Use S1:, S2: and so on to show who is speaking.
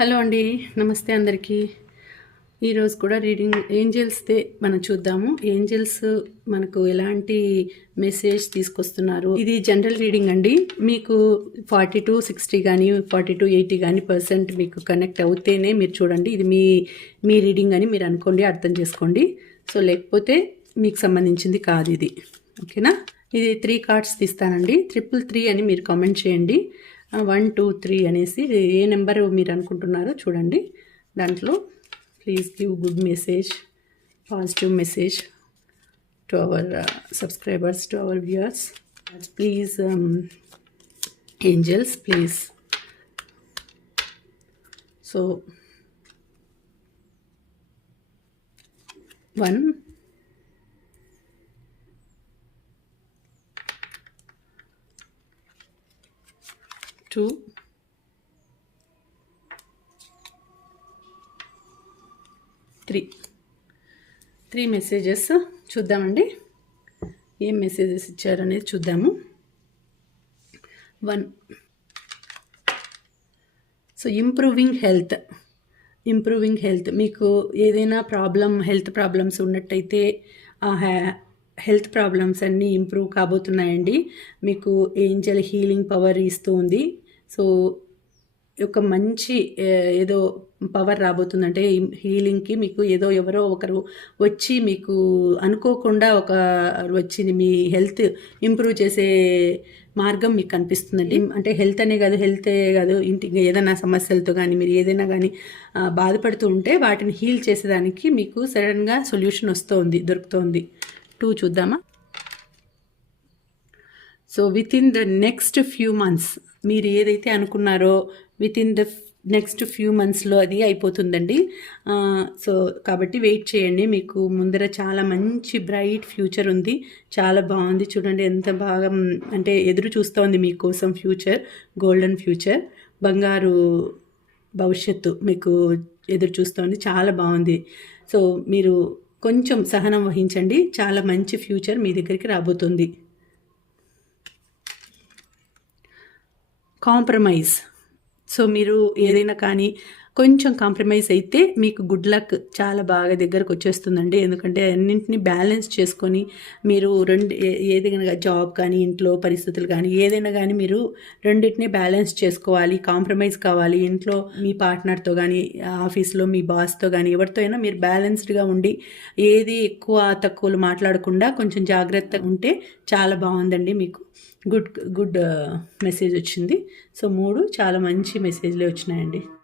S1: Hello అండి నమస్తే అందరికీ. ఈరోజు కూడా రీడింగ్ ఏంజల్స్దే మనం చూద్దాము. ఏంజల్స్ మనకు ఎలాంటి మెసేజ్ తీసుకొస్తున్నారు? ఇది జనరల్ రీడింగ్ అండి. మీకు ఫార్టీ టు సిక్స్టీ కానీ ఫార్టీ టు ఎయిటీ కానీ పర్సెంట్ మీకు కనెక్ట్ అవుతేనే మీరు చూడండి. ఇది మీ మీ రీడింగ్ అని మీరు అనుకోండి అర్థం చేసుకోండి. సో లేకపోతే మీకు సంబంధించింది కాదు ఇది. ఓకేనా? ఇది త్రీ కార్డ్స్ తీస్తానండి. ట్రిపుల్ త్రీ అని మీరు కామెంట్ చేయండి. వన్ టూ త్రీ అనేసి ఏ నెంబర్ మీరు అనుకుంటున్నారో చూడండి. దాంట్లో please give good message positive message to our subscribers to our viewers please angels please so one two three three messages చూద్దామండి. ఏం మెసేజెస్ ఇచ్చారనేది చూద్దాము. One so improving health improving health మీకు ఏదైనా ప్రాబ్లం హెల్త్ ప్రాబ్లమ్స్ ఉన్నట్టయితే ఆ health problems అన్నీ improve కాబోతున్నాయండి. మీకు ఏంజల్ హీలింగ్ పవర్ ఇస్తూ ఉంది సో ఒక మంచి ఏదో పవర్ రాబోతుందంటే హీలింగ్కి మీకు ఏదో ఎవరో ఒకరు వచ్చి మీకు అనుకోకుండా ఒక వచ్చి మీ హెల్త్ ఇంప్రూవ్ చేసే మార్గం మీకు కనిపిస్తుందండి. అంటే హెల్త్ అనే కాదు హెల్తే కాదు ఇంటి ఏదైనా సమస్యలతో కానీ మీరు ఏదైనా కానీ బాధపడుతూ ఉంటే వాటిని హీల్ చేసేదానికి మీకు సడన్గా సొల్యూషన్ వస్తుంది దొరుకుతుంది. టూ చూద్దామా? So within the next few months మీరు ఏదైతే అనుకున్నారో within the next few మంత్స్లో అది అయిపోతుందండి. సో కాబట్టి వెయిట్ చేయండి. మీకు ముందర చాలా మంచి బ్రైట్ ఫ్యూచర్ ఉంది. చాలా బాగుంది చూడండి. ఎంత బాగా అంటే ఎదురు చూస్తోంది మీకోసం ఫ్యూచర్ గోల్డెన్ ఫ్యూచర్. బంగారు భవిష్యత్తు మీకు ఎదురు చూస్తోంది చాలా బాగుంది. సో మీరు కొంచెం సహనం వహించండి. చాలా మంచి ఫ్యూచర్ మీ దగ్గరికి రాబోతుంది. కాంప్రమైజ్. సో మీరు ఏదైనా కానీ కొంచెం కాంప్రమైజ్ అయితే మీకు గుడ్ లక్ చాలా బాగా దగ్గరకు వచ్చేస్తుందండి. ఎందుకంటే అన్నింటినీ బ్యాలెన్స్ చేసుకొని మీరు రెండు ఏదైనా జాబ్ కానీ ఇంట్లో పరిస్థితులు కానీ ఏదైనా కానీ మీరు రెండింటిని బ్యాలెన్స్ చేసుకోవాలి కాంప్రమైజ్ కావాలి. ఇంట్లో మీ పార్ట్నర్తో కానీ ఆఫీస్లో మీ బాస్తో కానీ ఎవరితో అయినా మీరు బ్యాలెన్స్డ్గా ఉండి ఏది ఎక్కువ తక్కువలు మాట్లాడకుండా కొంచెం జాగ్రత్తగా ఉంటే చాలా బాగుందండి మీకు. గుడ్ గుడ్ మెసేజ్ వచ్చింది. సో మూడు చాలా మంచి మెసేజ్లే వచ్చినాయండి.